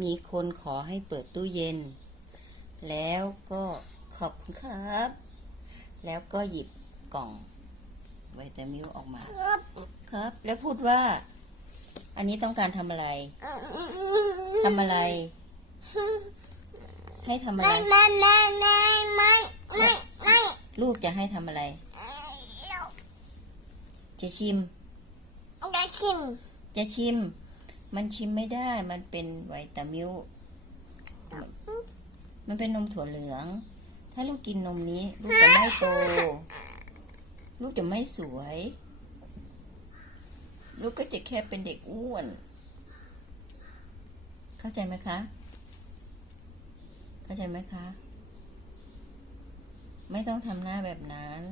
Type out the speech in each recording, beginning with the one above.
มีคนขอให้เปิดตู้เย็น แล้วก็ขอบคุณครับ แล้วก็หยิบกล่องไวตามิลออกมา ครับครับแล้วพูดว่า อันนี้ต้องการทำอะไรทำอะไร ให้ทำอะไร ไม่ไม่ไม่ไม่ไม่ไม่ไม่ลูกจะให้ทำอะไร จะชิม จะชิม จะชิม มันชิมไม่ได้ มันเป็นไวตามิลมันมันเป็นนมถั่วเหลือง ถ้าลูกกินนมนี้ ลูกจะไม่โต ลูกจะไม่สวย ลูกก็จะแค่เป็นเด็กอ้วน เข้าใจไหมคะ เข้าใจไหมคะ ไม่ต้องทำหน้าแบบนั้น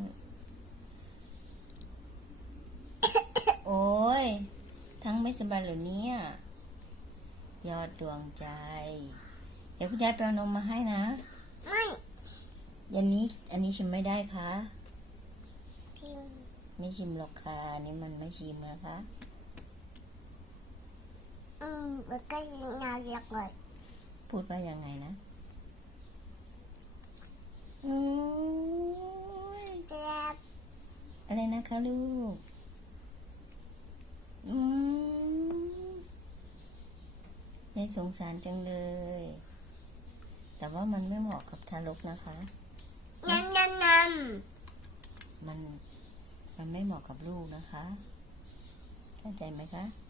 โอ้ย ทั้งไม่สบายเหรอเนี่ยยอดดวงใจ เดี๋ยวคุณยายไปเอานมมาให้นะ ไม่ยันนี้ อันนี้ชิมไม่ได้คะชิมไม่ชิมหรอกค่ะอันนี่มันไม่ชิมนะคะ อืมแล้วก็งานละก่อนพูดว่ายังไงนะอืยเจ็บอะไรนะคะลูก อืม ไม่สงสารจังเลย แต่ว่ามันไม่เหมาะกับทารกนะคะงั้นงั้นงั้นมัน มันไม่เหมาะกับลูกนะคะ เข้าใจไหมคะอ